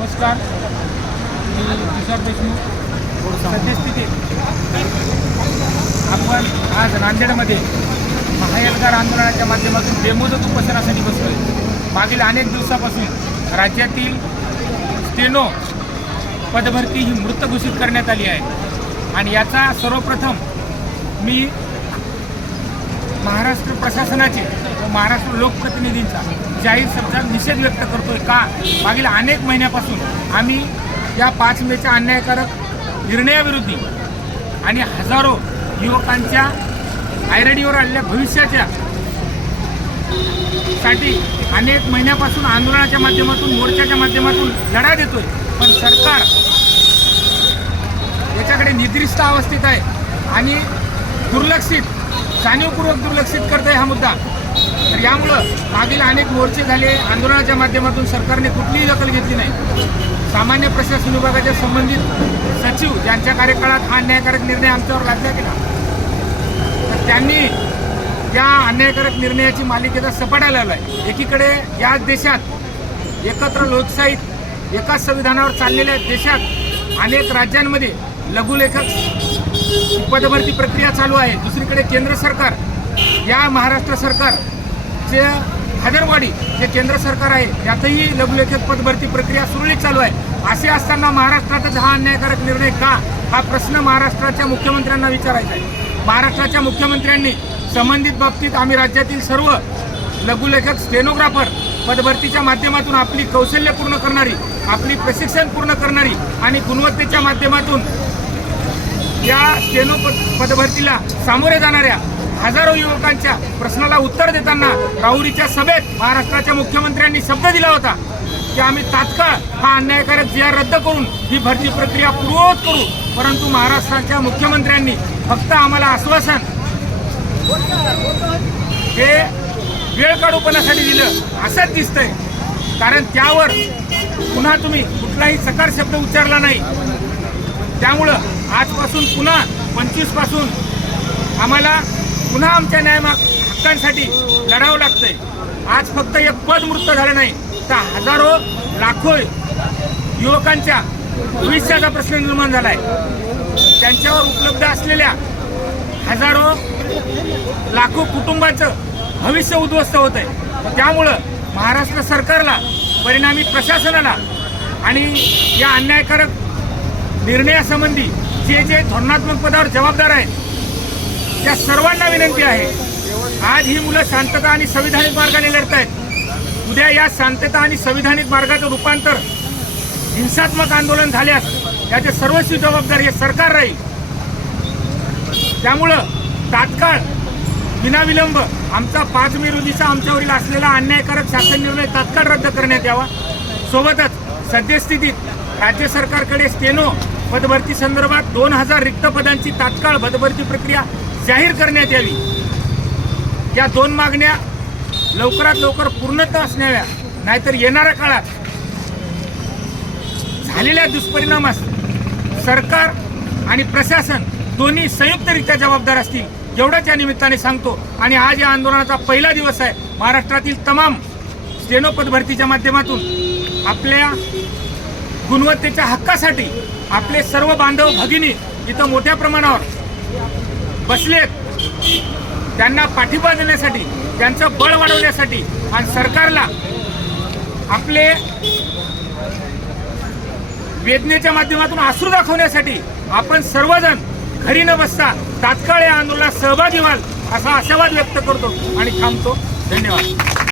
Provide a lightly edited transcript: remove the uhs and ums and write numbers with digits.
नमस्कार, मी तुषार देशमुख. सद्यस्थितीत आपण आज नांदेडमध्ये महाएल्गार आंदोलनाच्या माध्यमातून बेमुदत उपोषणासाठी बसलोय. मागील अनेक दिवसापासून राज्यातील स्टेनो पदभरती ही मृत घोषित करण्यात आली आहे आणि याचा सर्वप्रथम मी महाराष्ट्र प्रशासनाचे व महाराष्ट्र लोकप्रतिनिधींचा जाहीर शब्दात निषेध व्यक्त करतोय. का मागील अनेक महिन्यापासून आम्ही या 5 मेच्या अन्यायकारक निर्णयाविरुद्ध आणि हजारो युवकांच्या आयरडीवर आलेल्या भविष्याच्या साठी अनेक महिन्यापासून आंदोलनाच्या माध्यमातून मोर्चाच्या माध्यमातून लढा देतोय. पण सरकार याच्याकडे निद्रिस्त अवस्थेत आहे आणि जाणीवपूर्वक दुर्लक्षित करत आहे हा मुद्दा. तर यामुळं मागील अनेक मोर्चे झाले, आंदोलनाच्या माध्यमातून सरकारने कुठलीही दखल घेतली नाही. सामान्य प्रशासन विभागाच्या संबंधित सचिव ज्यांच्या कार्यकाळात हा अन्यायकारक निर्णय आमच्यावर लादला गेला, तर त्यांनी या अन्यायकारक निर्णयाची मालिकेचा सपाटा लावला आहे. एकीकडे याच देशात एकत्र लोकशाहीत एकाच संविधानावर चाललेल्या देशात अनेक राज्यांमध्ये लघुलेखक पदभरती प्रक्रिया चालू आहे. दुसरीकडे केंद्र सरकार, या महाराष्ट्र सरकारचे हदरवाडी जे केंद्र सरकार आहे त्यातही लघुलेखक पदभरती प्रक्रिया सुरळीत चालू आहे. असे असताना महाराष्ट्रातच हा अन्यायकारक निर्णय का, हा प्रश्न महाराष्ट्राच्या मुख्यमंत्र्यांना विचारायचा आहे. महाराष्ट्राच्या मुख्यमंत्र्यांनी संबंधित बाबतीत आम्ही राज्यातील सर्व लघुलेखक स्टेनोग्राफर पदभरतीच्या माध्यमातून आपली कौशल्य पूर्ण करणारी, आपली प्रशिक्षण पूर्ण करणारी आणि गुणवत्तेच्या माध्यमातून या स्टेनो पदभरतीला सामोरे जाणाऱ्या हजारो युवकांच्या प्रश्नाला उत्तर देताना राहुरीच्या सभेत महाराष्ट्राच्या मुख्यमंत्र्यांनी शब्द दिला होता की आम्ही तात्काळ हा अन्यायकारक जी आर रद्द करून ही भरती प्रक्रिया पूर्ववत करू. परंतु महाराष्ट्राच्या मुख्यमंत्र्यांनी फक्त आम्हाला आश्वासन हे वेळ काढूपणासाठी दिलं असंच दिसतंय. कारण त्यावर पुन्हा तुम्ही कुठलाही सकार शब्द उच्चारला नाही. त्यामुळं आजपासून पुन्हा 25 पासून आम्हाला पुन्हा आमच्या हक्कांसाठी लढावं लागतंय. आज फक्त एक पद मृत झालं नाही, तर हजारो लाखो युवकांच्या भविष्याचा प्रश्न निर्माण झाला आहे. त्यांच्यावर उपलब्ध असलेल्या हजारो लाखो कुटुंबाचं भविष्य उद्ध्वस्त होत आहे. त्यामुळं महाराष्ट्र सरकारला, परिणामी प्रशासनाला आणि या अन्यायकारक निर्णयासंबंधी जे धोरणात्मक पदावर जबाबदार आहेत त्या सर्वांना विनंती आहे. आज ही मुलं शांतता आणि संविधानिक मार्गाने लढत आहेत. उद्या या शांतता आणि संविधानिक मार्गाचं रूपांतर हिंसात्मक आंदोलन झाल्यास याचे सर्वस्वी जबाबदारी हे सरकार राहील. त्यामुळं तात्काळ विनाविलंब आमचा 5 मे रोजीचा आमच्यावरील असलेला अन्यायकारक शासन निर्णय तात्काळ रद्द करण्यात यावा. सोबतच सद्यस्थितीत राज्य सरकारकडे स्टेनो पदभरती संदर्भात 2000 रिक्त पदांची तात्काळ पदभरती प्रक्रिया जाहीर करण्यात यावी. या 2 मागण्या लवकरात लवकर पूर्णत्वास न्याव्या, नाहीतर येणाऱ्या काळात झालेल्या दुष्परिणामास सरकार आणि प्रशासन दोन्ही संयुक्तरित्या जबाबदार असतील, एवढंच या निमित्ताने सांगतो. आणि आज या आंदोलनाचा पहिला दिवस आहे. महाराष्ट्रातील तमाम स्टेनो पदभरतीच्या माध्यमातून आपल्या गुणवत्तेच्या हक्कासाठी आपले सर्व बांधव भगिनी इथं मोठ्या प्रमाणावर बसलेत. त्यांना पाठिंबा देण्यासाठी, त्यांचं बळ वाढवण्यासाठी आणि सरकारला आपले वेदनेच्या माध्यमातून अश्रू दाखवण्यासाठी आपण सर्वजण घरी न बसता तात्काळ या आंदोलनात सहभागी व्हाल असा आशावाद व्यक्त करतो आणि थांबतो. धन्यवाद.